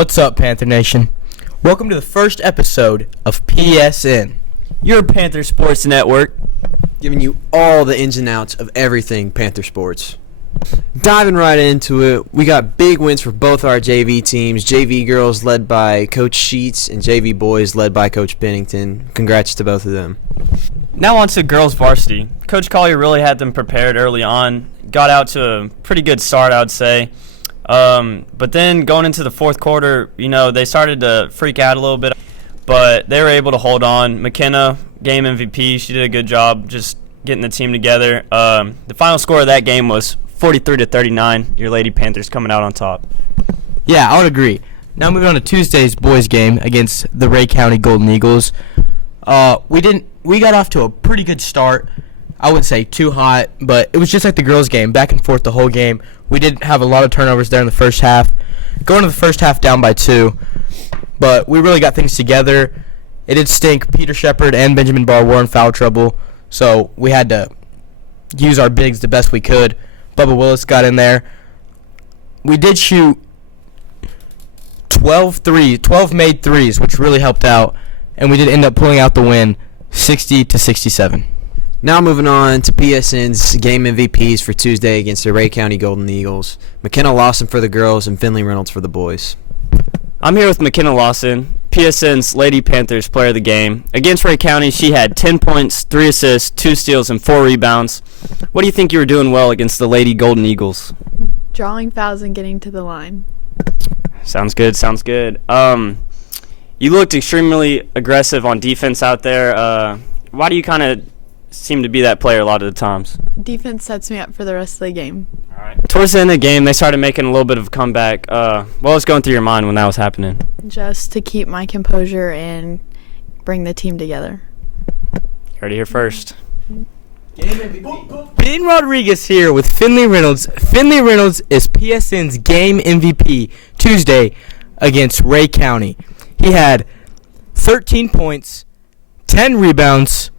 What's up, Panther Nation? Welcome to the first episode of PSN, your Panther Sports Network, giving you all the ins and outs of everything Panther Sports. Diving right into it, we got big wins for both our JV teams. JV girls led by Coach Sheets and JV boys led by Coach Pennington. Congrats to both of them. Now on to girls varsity. Coach Collier really had them prepared early on. Got out to a pretty good start, I would say. But then going into the fourth quarter, they started to freak out a little bit. But they were able to hold on. McKenna, game MVP, she did a good job just getting the team together. The final score of that game was 43-39. Your Lady Panthers coming out on top. Yeah, I would agree. Now moving on to Tuesday's boys game against the Ray County Golden Eagles. We got off to a pretty good start. I wouldn't say too hot, but it was just like the girls' game, back and forth the whole game. We did have a lot of turnovers there in the first half. Going to the first half down by 2, but we really got things together. It did stink. Peter Shepard and Benjamin Barr were in foul trouble, so we had to use our bigs the best we could. Bubba Willis got in there. We did shoot 12 made threes, which really helped out, and we did end up pulling out the win, 60-67. Now moving on to PSN's game MVPs for Tuesday against the Ray County Golden Eagles. McKenna Lawson for the girls and Finley Reynolds for the boys. I'm here with McKenna Lawson, PSN's Lady Panthers player of the game. Against Ray County, she had 10 points, 3 assists, 2 steals, and 4 rebounds. What do you think you were doing well against the Lady Golden Eagles? Drawing fouls and getting to the line. Sounds good. You looked extremely aggressive on defense out there. Why do you kind of seem to be that player a lot of the times? Defense sets me up for the rest of the game. All right. Towards the end of the game, they started making a little bit of a comeback. What was going through your mind when that was happening? Just to keep my composure and bring the team together. You heard it here first. Ben Rodriguez here with Finley Reynolds. Finley Reynolds is PSN's game MVP Tuesday against Ray County. He had 13 points, 10 rebounds,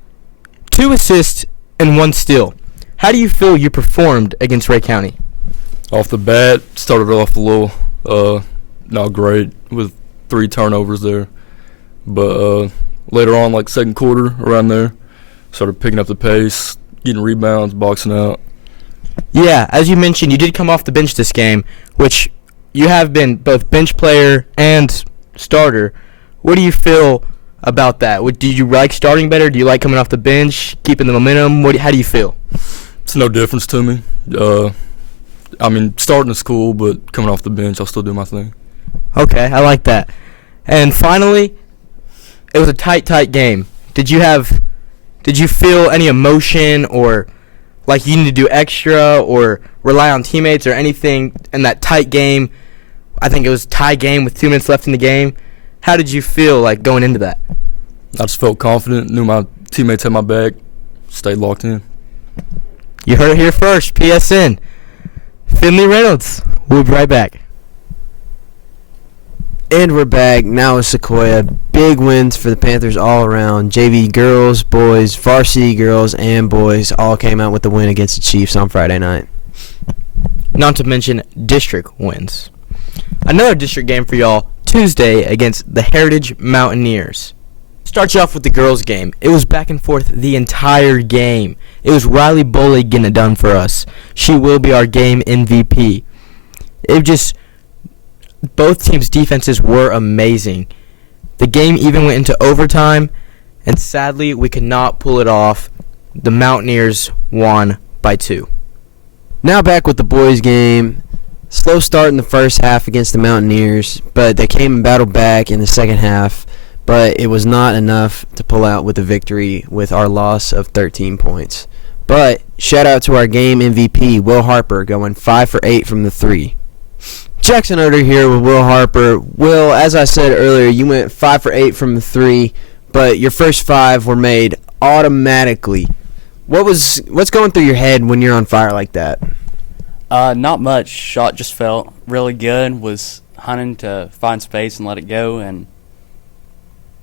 2 assists, and 1 steal. How do you feel you performed against Ray County? Off the bat, started off a little not great with 3 turnovers there. But later on, like second quarter, around there, started picking up the pace, getting rebounds, boxing out. Yeah, as you mentioned, you did come off the bench this game, which you have been both bench player and starter. What do you feel about that? Do you like starting better? Do you like coming off the bench, keeping the momentum? How do you feel? It's no difference to me. Starting is cool, but coming off the bench, I'll still do my thing. Okay, I like that. And finally, it was a tight game. Did you feel any emotion or like you need to do extra or rely on teammates or anything in that tight game? I think it was a tie game with 2 minutes left in the game. How did you feel like going into that? I just felt confident, knew my teammates had my back, stayed locked in. You heard it here first, PSN. Finley Reynolds. We'll be right back. And we're back. Now with Sequoia. Big wins for the Panthers all around. JV girls, boys, varsity girls, and boys all came out with the win against the Chiefs on Friday night. Not to mention district wins. Another district game for y'all Tuesday against the Heritage Mountaineers. Start you off with the girls' game. It was back and forth the entire game. It was Riley Boley getting it done for us. She will be our game MVP. Both teams' defenses were amazing. The game even went into overtime, and sadly, we could not pull it off. The Mountaineers won by 2. Now back with the boys' game. Slow start in the first half against the Mountaineers, but they came and battled back in the second half, but it was not enough to pull out with a victory with our loss of 13 points. But shout out to our game MVP, Will Harper, going 5 for 8 from the 3. Jaxson Oder here with Will Harper. Will, as I said earlier, you went 5 for 8 from the 3, but your first 5 were made automatically. What's going through your head when you're on fire like that? Not much. Shot just felt really good. Was hunting to find space and let it go, and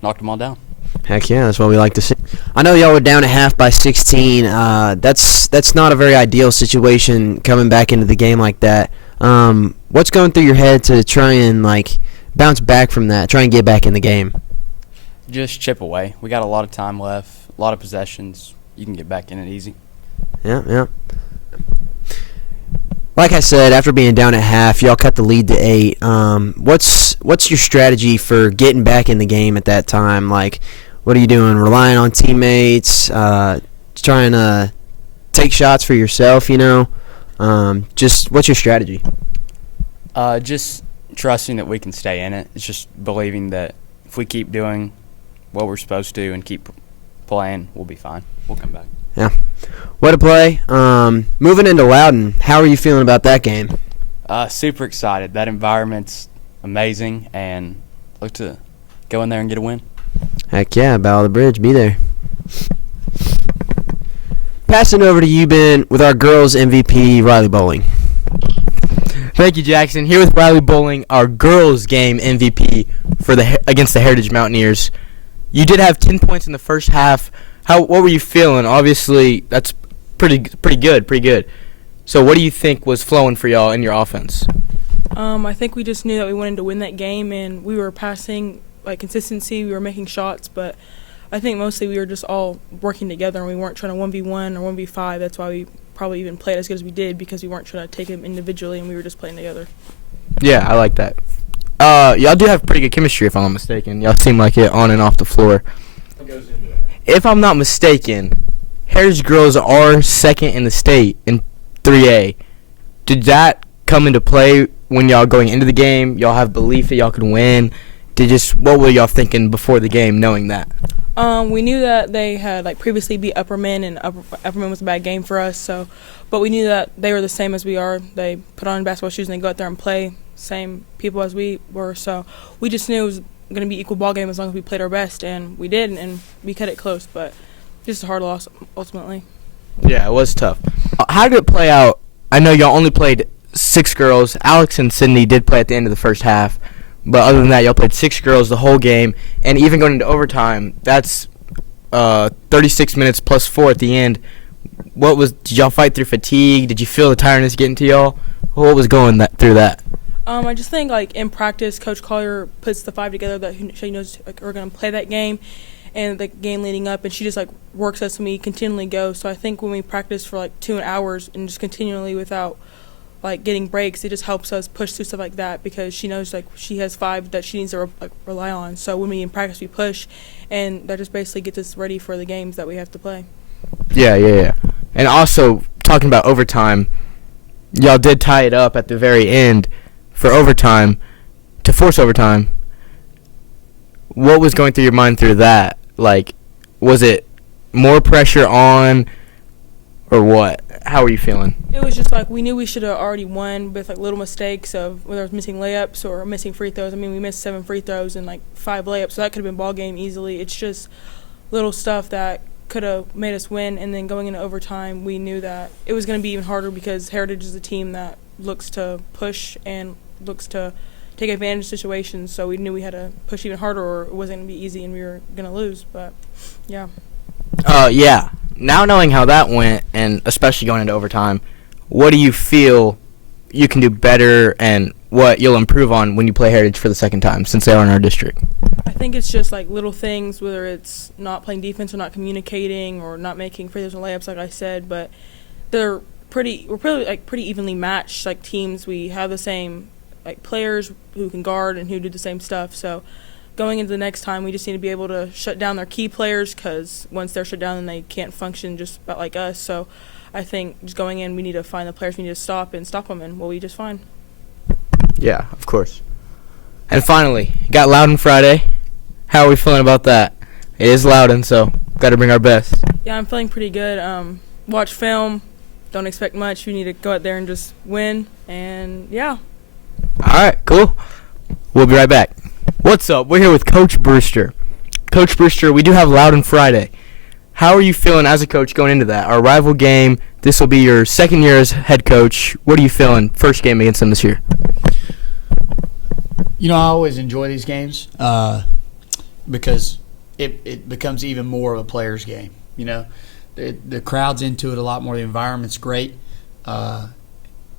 knocked them all down. Heck yeah, that's what we like to see. I know y'all were down at half by 16. That's not a very ideal situation coming back into the game like that. What's going through your head to try and bounce back from that, try and get back in the game? Just chip away. We got a lot of time left, a lot of possessions. You can get back in it easy. Yeah. Like I said, after being down at half, y'all cut the lead to 8. What's your strategy for getting back in the game at that time? Like, what are you doing? Relying on teammates? Trying to take shots for yourself? Just what's your strategy? Just trusting that we can stay in it. It's just believing that if we keep doing what we're supposed to and keep playing, we'll be fine. We'll come back. Yeah. What a play. Moving into Loudon, how are you feeling about that game? Super excited. That environment's amazing, and look to go in there and get a win. Heck yeah, Battle of the Bridge, be there. Passing over to you, Ben, with our girls MVP, Riley Bowling. Thank you, Jackson. Here with Riley Bowling, our girls' game MVP against the Heritage Mountaineers. You did have 10 points in the first half. What were you feeling? Obviously, that's pretty good. So what do you think was flowing for y'all in your offense? I think we just knew that we wanted to win that game, and we were passing, consistency. We were making shots, but I think mostly we were just all working together, and we weren't trying to 1v1 or 1v5. That's why we probably even played as good as we did, because we weren't trying to take them individually, and we were just playing together. Yeah, I like that. Y'all do have pretty good chemistry, if I'm not mistaken. Y'all seem like it on and off the floor. If I'm not mistaken, Heritage girls are second in the state in 3A. Did that come into play when y'all going into the game? Y'all have belief that y'all could win? What were y'all thinking before the game, knowing that? We knew that they had previously beat Upperman, and Upperman was a bad game for us. But we knew that they were the same as we are. They put on basketball shoes and they go out there and play, same people as we were. So we just knew it was going to be equal ball game as long as we played our best, and we did, and we cut it close. But just a hard loss ultimately. Yeah, it was tough. How did it play out? I know y'all only played 6 girls. Alex and Sydney did play at the end of the first half. But other than that, y'all played 6 girls the whole game. And even going into overtime, that's 36 minutes plus 4 at the end. Did y'all fight through fatigue? Did you feel the tiredness getting to y'all? What was going through that? I just think in practice, Coach Collier puts the 5 together that she knows we're going to play that game and the game leading up, and she just works us and we continually go. So I think when we practice for 2 hours and just continually without getting breaks, it just helps us push through stuff like that, because she knows she has 5 that she needs to rely on. So when we in practice, we push, and that just basically gets us ready for the games that we have to play. Yeah. And also, talking about overtime, y'all did tie it up at the very end for overtime, to force overtime. What was going through your mind through that? Was it more pressure on, or what? How were you feeling? It was just we knew we should have already won with little mistakes of whether it was missing layups or missing free throws. I mean, we missed 7 free throws and 5 layups, so that could have been ball game easily. It's just little stuff that could have made us win, and then going into overtime, we knew that it was going to be even harder, because Heritage is a team that looks to push and looks to take advantage of situations, so we knew we had to push even harder or it wasn't going to be easy and we were going to lose. But yeah. Yeah. Now knowing how that went, and especially going into overtime, what do you feel you can do better and what you'll improve on when you play Heritage for the second time, since they are in our district? I think it's just little things, whether it's not playing defense or not communicating or not making free throws and layups, like I said, but we're pretty evenly matched teams. We have the same players who can guard and who do the same stuff. So going into the next time, we just need to be able to shut down their key players, because once they're shut down, then they can't function just about like us. So I think just going in, we need to find the players we need to stop them, and we'll be just fine. Yeah, of course. And finally, got Loudon Friday. How are we feeling about that? It is Loudon, so got to bring our best. Yeah, I'm feeling pretty good. Watch film. Don't expect much. We need to go out there and just win. And, yeah. All right, cool. We'll be right back. What's up? We're here with Coach Brewster. Coach Brewster, we do have Loudon Friday. How are you feeling as a coach going into that? Our rival game, this will be your second year as head coach. What are you feeling first game against them this year? I always enjoy these games because it becomes even more of a player's game. The crowd's into it a lot more. The environment's great, and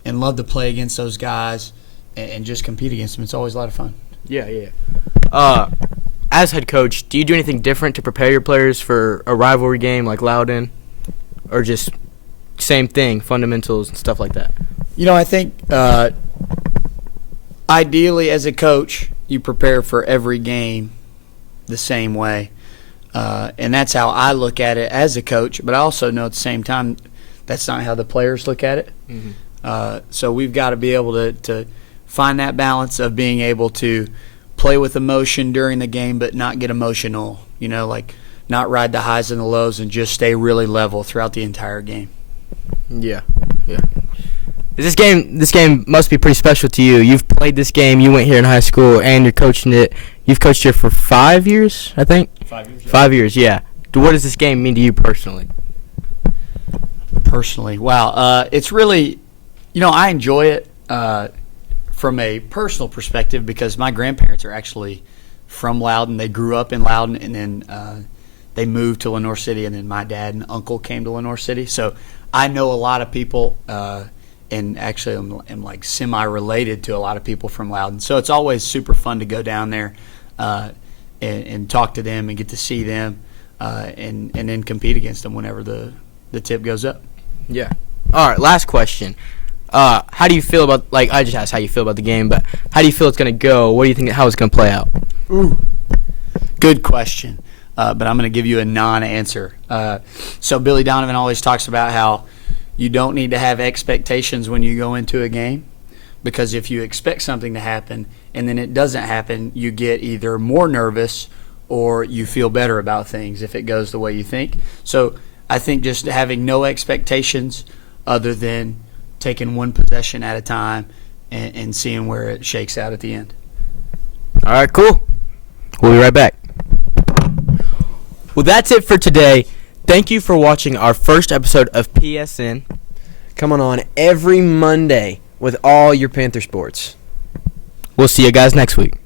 love to play against those guys and just compete against them. It's always a lot of fun. Yeah. As head coach, do you do anything different to prepare your players for a rivalry game like Loudoun, or just same thing, fundamentals and stuff like that? I think ideally as a coach, you prepare for every game the same way. And that's how I look at it as a coach, but I also know at the same time that's not how the players look at it. Mm-hmm. So we've got to be able to find that balance of being able to play with emotion during the game but not get emotional, like not ride the highs and the lows and just stay really level throughout the entire game. Yeah. This game must be pretty special to you. You've played this game, you went here in high school, and you're coaching it. You've coached here for 5 years, I think? 5 years. 5 years, yeah. What does this game mean to you personally? Wow. It's really, I enjoy it from a personal perspective because my grandparents are actually from Loudoun. They grew up in Loudoun, and then they moved to Lenoir City, and then my dad and uncle came to Lenoir City. So I know a lot of people, and actually I'm like semi-related to a lot of people from Loudoun. So it's always super fun to go down there and talk to them and get to see them and then compete against them whenever the tip goes up. Yeah. All right, last question. How do you feel about, I just asked how you feel about the game, but how do you feel it's going to go? What do you think, how it's going to play out? Ooh, good question, but I'm going to give you a non-answer. So Billy Donovan always talks about how you don't need to have expectations when you go into a game, because if you expect something to happen and then it doesn't happen, you get either more nervous or you feel better about things if it goes the way you think. So I think just having no expectations other than taking one possession at a time and seeing where it shakes out at the end. All right, cool. We'll be right back. Well, that's it for today. Thank you for watching our first episode of PSN. Coming on every Monday with all your Panther sports. We'll see you guys next week.